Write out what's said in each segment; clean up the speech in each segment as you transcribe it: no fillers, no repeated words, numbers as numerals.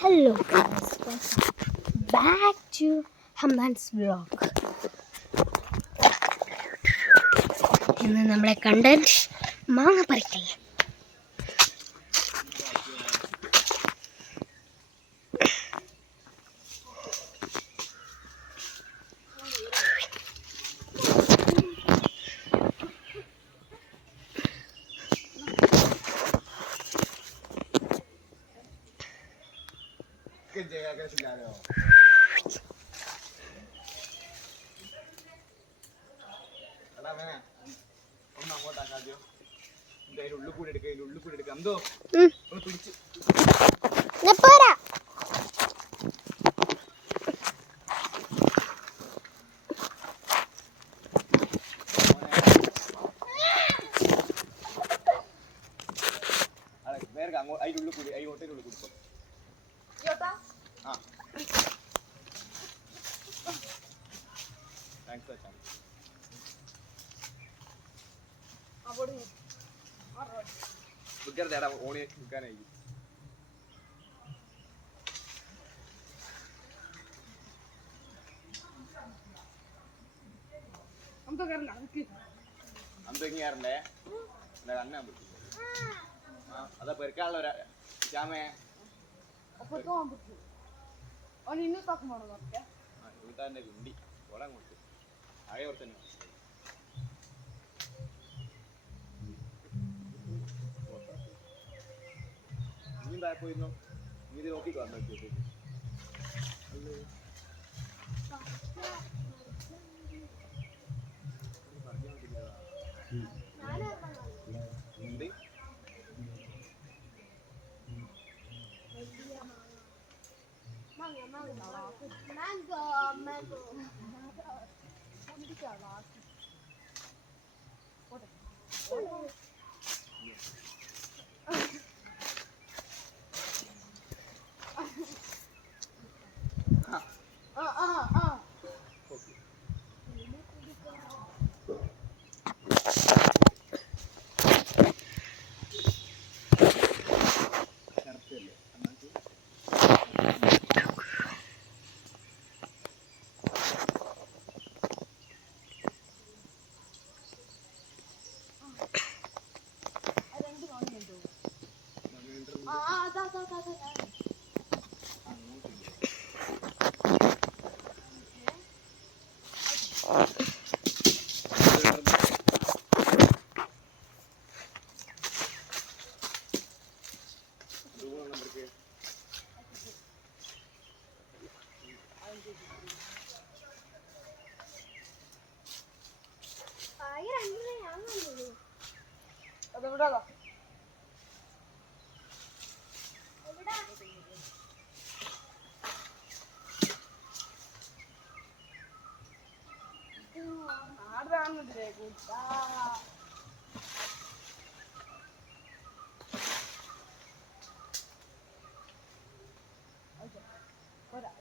Hello guys, welcome back to Hamdan's vlog. ഇന്ന് നമ്മുടെ content മാങ്ങ പറിക്കൽ. അതാ പെരുക്കാനുള്ള ശ്യാമേ വീട്ടാന്റെ കുണ്ടി ഓടാൻ കൊടുത്തു ആകെ ഓർത്തന്നെ നീ പോയിരുന്നു നീ ഇത് നോക്കിക്കോ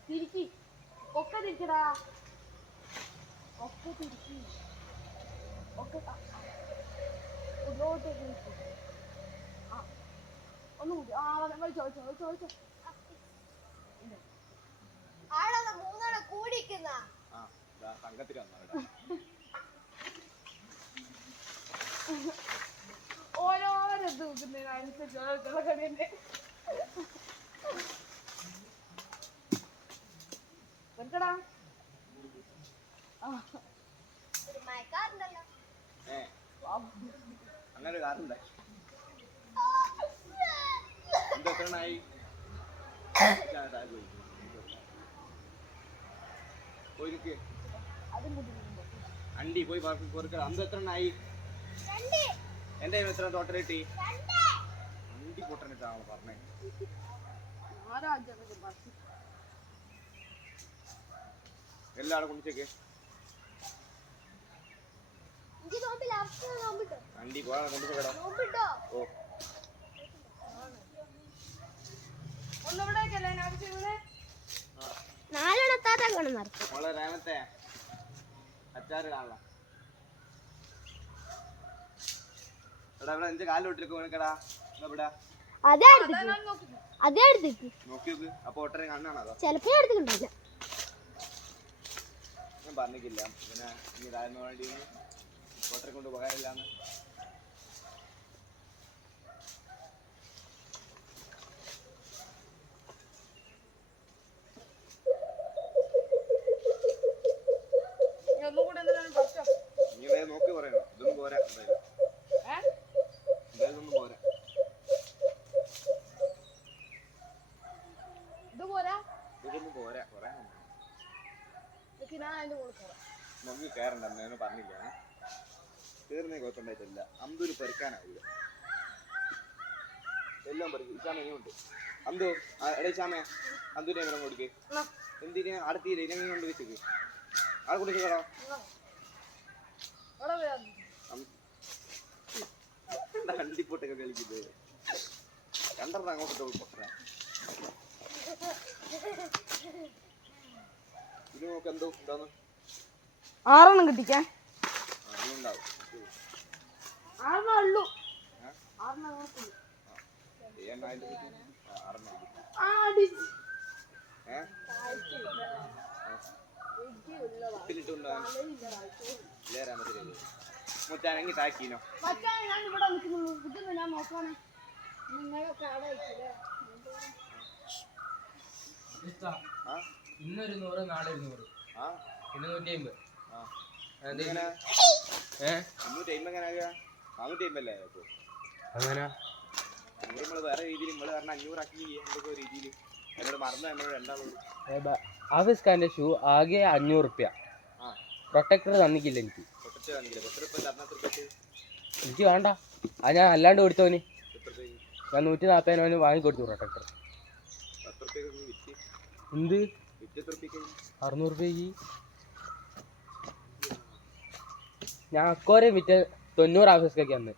തിരിക്കി ഒക്കെ തിരിക്കടാ ഒക്കെ തിരിക്കി ഒക്കെ ഉള്ളോട്ടേക്ക് ആ ഒന്നുകൂടി ചോദിച്ചോ ആളെ മൂന്നെണ്ണം കൂടിക്കുന്ന ഓരോരോ തൂക്കുന്നതിനനുസരിച്ചുള്ള കളിയുണ്ട് വെറുക്കടാ അങ്ങനെ ഒരു കാറുണ്ടേ എന്തെത്രയായി പോയി അണ്ടി പോയി പൊറുക്ക അന്ത് എത്രയായി എന്റെ എത്ര ടോട്ടൽ കിട്ടി അണ്ടി പൊട്ടനിട്ടാണോ പറഞ്ഞേ എല്ലാവരും കുടിച്ചേക്ക് അണ്ടി പോകാൻ കൊണ്ടുപോകണം ഓ മോളെ രേമത്തെ അച്ചാറ് കാണാം എടാ ഇവിടെ എന്റെ കാലിലോട്ടിരിക്കും വേണക്കടാ ഇവിടെ അതേ എടുത്തേക്ക് ഞാൻ നോക്കുന്നു. അതേ എടുത്തേക്ക് നോക്കി നോക്ക്. അപ്പൊ ഓട്ടറെ കണ്ണാണോ അതോ? ചിലപ്പോ ഞാൻ എടുത്തിട്ടുണ്ടാവില്ല. ഞാൻ പറഞ്ഞിട്ടില്ല പിന്നെ ഇനി ഇതായിരുന്നു വേണ്ടി ഓട്ടറെ കൊണ്ട് ഉപകാരമില്ലാന്ന്. നീ ഒന്നും കൂടെ എന്തിനാണ് പഠിച്ചോ? നീ എന്തായാലും നോക്കി പറയണം. ഇതൊന്നും പോരാ. എന്തായാലും ഒന്നും പോരാ. ഇത് പോരാ. ഇതൊന്നും പോരാ. പറയാൻ ഞാൻ അതിന്റെ കൂടെ പോരാ. നമുക്ക് കയറണ്ട. ഞാൻ പറഞ്ഞില്ല. കയറുന്നേ കുഴപ്പമുണ്ടായിട്ടില്ല. അമ്പൂര് പെറുക്കാനാവില്ല. എല്ലാം പെറുക്കി. ഇച്ചാമ ഇനിയുണ്ട്. അന്തു എടേ ചാമേ അന്തുവിനെ എങ്ങനെ കൊടുക്ക്. എന്തിനാ അടുത്തില്ല ഇനെ കൊണ്ട് വെച്ചേക്ക്. ആളെ കൊടുക്കോ. കണ്ടിപ്പൊട്ടൊക്കെ കളിക്കുന്നത് രണ്ടെണ്ണം അങ്ങോട്ട് പൊട്ട. ഇത് നോക്ക് എന്തോ എന്താന്ന് 6 കിട്ടിക്കാൻ. അതുണ്ടാവും. 6 ഉള്ളൂ. മുറ്റാനെങ്കിൽ താക്കീനോ. ഞാൻ ഇവിടെ നിൽക്കുന്നുള്ളൂ. ഇതൊന്നും ഞാൻ നോക്കണേ. നിങ്ങളൊക്കെ അവിടെ വെച്ചില്ലേ? ഇന്നൊരു 100 നാളെ 200 പിന്നെ 150. അങ്ങനെ 450 അങ്ങനെ നമ്മള് വേറെ രീതിയിൽ നമ്മള് കാരണം 500 ആക്കി എന്തൊക്കെ രീതിയിൽ എന്നോട് മറന്നു. നമ്മള് രണ്ടാളും ആഫീസ് ഖാന്റെ ഷൂ ആകെ 500 റുപ്യ. പ്രൊട്ടക്ടർ തന്നിക്കില്ല എനിക്ക്. എനിക്ക് വേണ്ട. അത് ഞാൻ അല്ലാണ്ട് കൊടുത്തോന്. ഞാൻ 140 വാങ്ങിക്കൊടുത്തു പ്രൊട്ടക്ടർ. എന്ത് 600 രൂപയ്ക്ക് ഞാൻ അക്കോരെ വിറ്റ് 90 ആഫീസ്ക്കൊക്കെ അന്ന്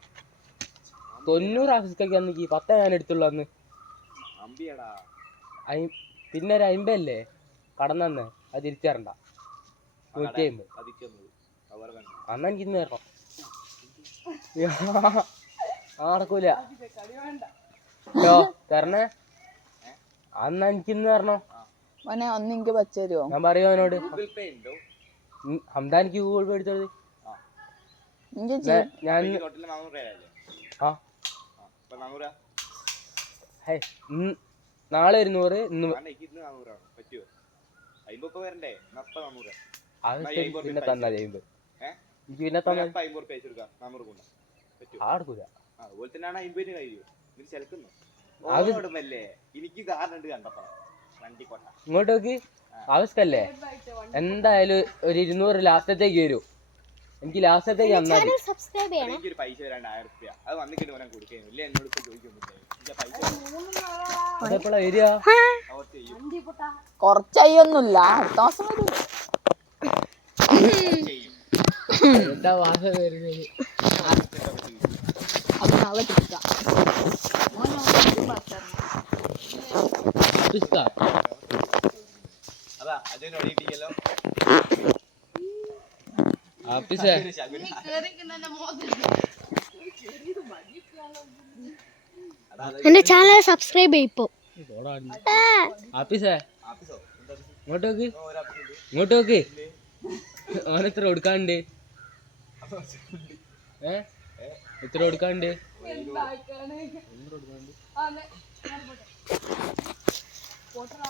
90 ആഫീസ്ക്കൊക്കെ അന്ന് 10 ഞാൻ എടുത്തുള്ളൂ അന്ന്. പിന്നെ ഒരു 50 അല്ലേ കടന്നെ അത് തിരിച്ചു തരണ്ട. 150 അന്ന് എനിക്ക് ഇന്ന് തരണം. നടക്കൂല തരണേ. അന്ന് എനിക്ക് ഇന്ന് തരണോ. മോനെ ഒന്ന് എനിക്ക് പച്ചരുവോ? ഞാൻ പറയൂ അവനോട്. ഹംദാനിക്ക് ഗൂഗിൾ പേ എടുത്തത്. ഞാൻ നാളെ 100 ഇന്ന് പിന്നെ തന്നാ 50. എനിക്ക് പിന്നെ തന്നാ ആടുക്കൂല. ഇങ്ങോട്ട് നോക്കി ആവശ്യമല്ലേ. എന്തായാലും ഒരു 200 ലാസ്റ്റത്തേക്ക് വരും. എനിക്ക് ലാസ്റ്റത്തേക്ക് തന്നാൽ സബ്സ്ക്രൈബ് ചെയ്യണം. അതെപ്പോഴാ വരിക? കൊറച്ചായൊന്നുമില്ല. അടുത്ത മാസം വരും. എന്താ വാസ വരുന്നത്? അത് നാളെ കിട്ടാം. എന്റെ ചാനൽ സബ്സ്ക്രൈബ് ചെയ്യിപ്പോ. ആപ്പീസേ ഇങ്ങോട്ട് നോക്ക്. ഇങ്ങോട്ട് നോക്ക്. ഓനെത്ര കൊടുക്കാണ്ട്? എത്ര കൊടുക്കാണ്ട്? പോട്ടറാ.